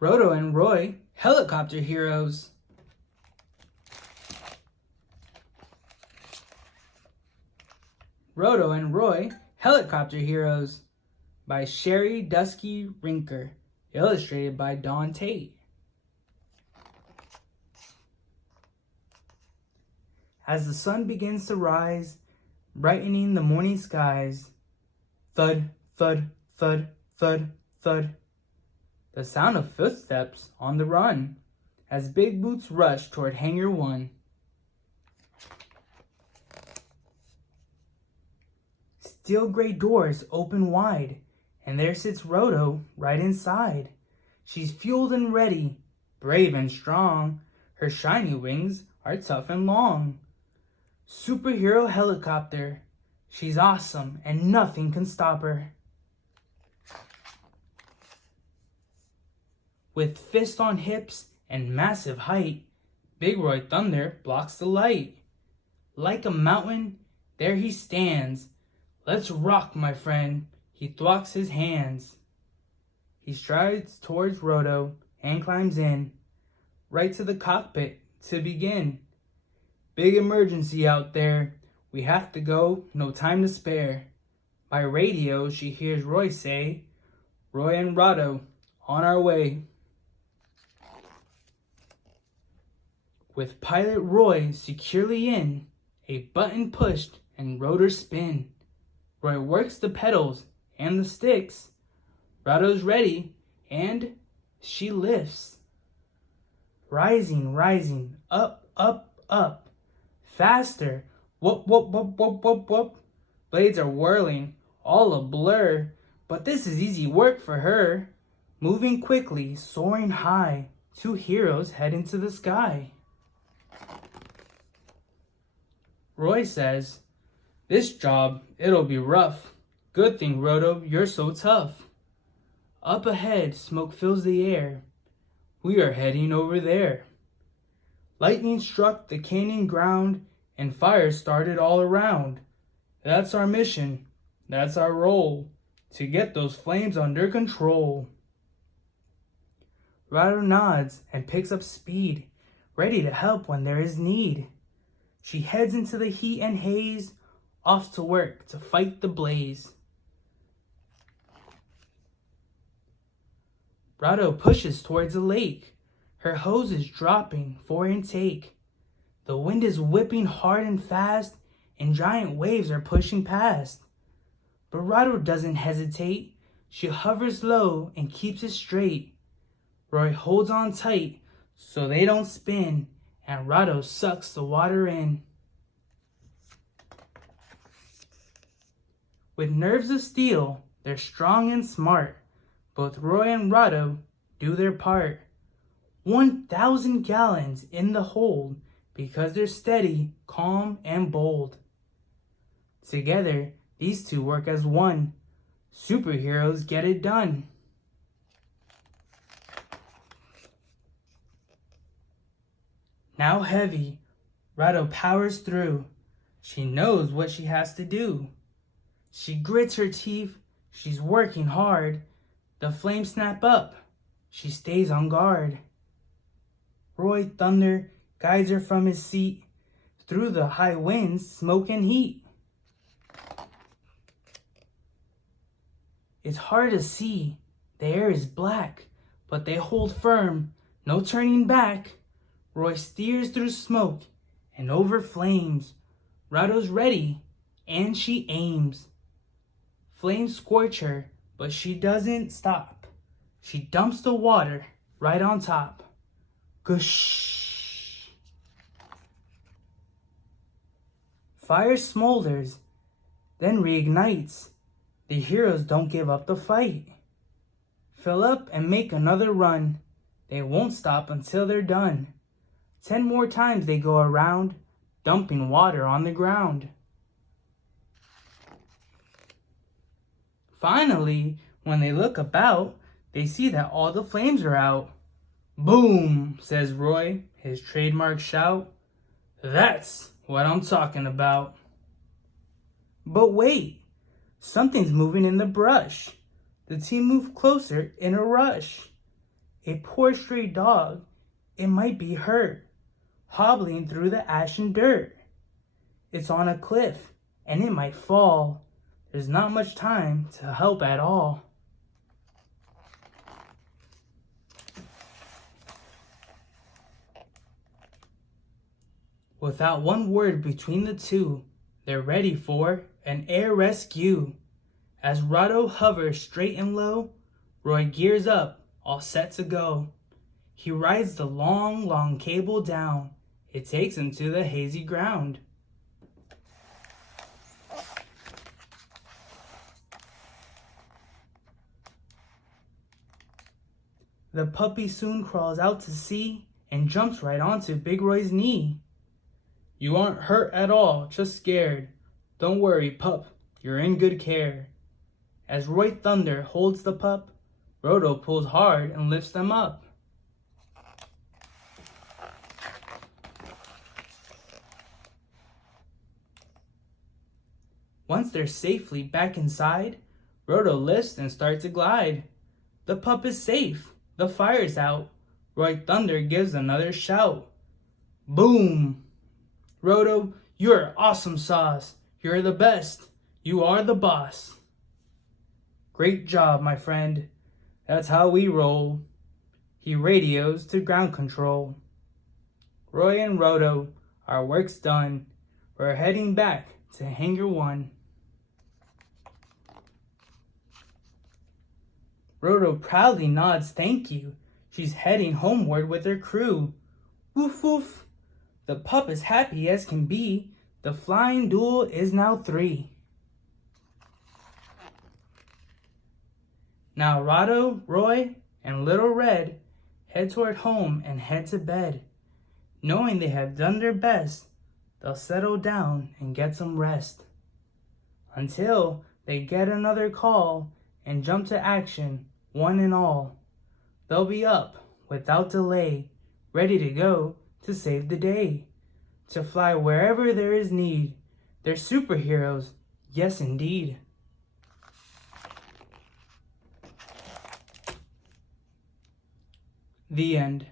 Roto and Roy, helicopter heroes. Roto and Roy, helicopter heroes. By Sherri, Duskey, Rinker. Illustrated by Don Tate. As the sun begins to rise, brightening the morning skies, thud, thud, thud, thud, thud. The sound of footsteps on the run as big boots rush toward Hangar 1. Steel gray doors open wide, and there sits Roto right inside. She's fueled and ready, brave and strong. Her shiny wings are tough and long. Superhero helicopter. She's awesome and nothing can stop her. With fist on hips and massive height, Big Roy Thunder blocks the light. Like a mountain, there he stands. Let's rock, my friend. He thwacks his hands. He strides towards Roto and climbs in, right to the cockpit to begin. Big emergency out there. We have to go, no time to spare. By radio, she hears Roy say, Roy and Roto, on our way. With pilot Roy securely in, a button pushed and rotor spin. Roy works the pedals and the sticks. Roto's ready, and she lifts. Rising, rising, up, up, up. Faster, whoop, whoop, whoop, whoop, whoop, whoop. Blades are whirling, all a blur, but this is easy work for her. Moving quickly, soaring high, two heroes head into the sky. Roy says, this job, it'll be rough. Good thing, Roto, you're so tough. Up ahead, smoke fills the air. We are heading over there. Lightning struck the canyon ground and fire started all around. That's our mission. That's our role. To get those flames under control. Roto nods and picks up speed, ready to help when there is need. She heads into the heat and haze, off to work to fight the blaze. Roto pushes towards a lake. Her hose is dropping for intake. The wind is whipping hard and fast, and giant waves are pushing past. But Roto doesn't hesitate. She hovers low and keeps it straight. Roy holds on tight so they don't spin, and Roto sucks the water in. With nerves of steel, they're strong and smart. Both Roy and Roto do their part. 1,000 gallons in the hold because they're steady, calm, and bold. Together, these two work as one. Superheroes get it done. Now heavy, Roto powers through. She knows what she has to do. She grits her teeth. She's working hard. The flames snap up. She stays on guard. Roy Thunder guides her from his seat through the high winds, smoke, and heat. It's hard to see. The air is black, but they hold firm. No turning back. Roy steers through smoke and over flames. Roto's ready, and she aims. Flames scorch her, but she doesn't stop. She dumps the water right on top. Goosh. Fire smolders, then reignites. The heroes don't give up the fight. Fill up and make another run. They won't stop until they're done. 10 more times they go around, dumping water on the ground. Finally, when they look about, they see that all the flames are out. Boom, says Roy, his trademark shout. That's what I'm talking about. But wait, something's moving in the brush. The team moved closer in a rush. A poor stray dog, it might be hurt, hobbling through the ash and dirt. It's on a cliff, and it might fall. There's not much time to help at all. Without one word between the two, they're ready for an air rescue. As ROTO hovers straight and low, Roy gears up, all set to go. He rides the long, long cable down. It takes him to the hazy ground. The puppy soon crawls out to sea and jumps right onto Big Roy's knee. You aren't hurt at all, just scared. Don't worry, pup, you're in good care. As Roy Thunder holds the pup, ROTO pulls hard and lifts them up. Once they're safely back inside, ROTO lifts and starts to glide. The pup is safe, the fire's out. Roy Thunder gives another shout. Boom! ROTO, you're awesome sauce. You're the best. You are the boss. Great job, my friend. That's how we roll. He radios to ground control. Roy and ROTO, our work's done. We're heading back to Hangar 1. ROTO proudly nods thank you. She's heading homeward with her crew. Woof woof. The pup is happy as can be. The flying duel is now 3. Now ROTO, Roy, and Little Red head toward home and head to bed. Knowing they have done their best, they'll settle down and get some rest. Until they get another call and jump to action, one and all. They'll be up without delay, ready to go to save the day. To fly wherever there is need. They're superheroes, yes indeed. The end.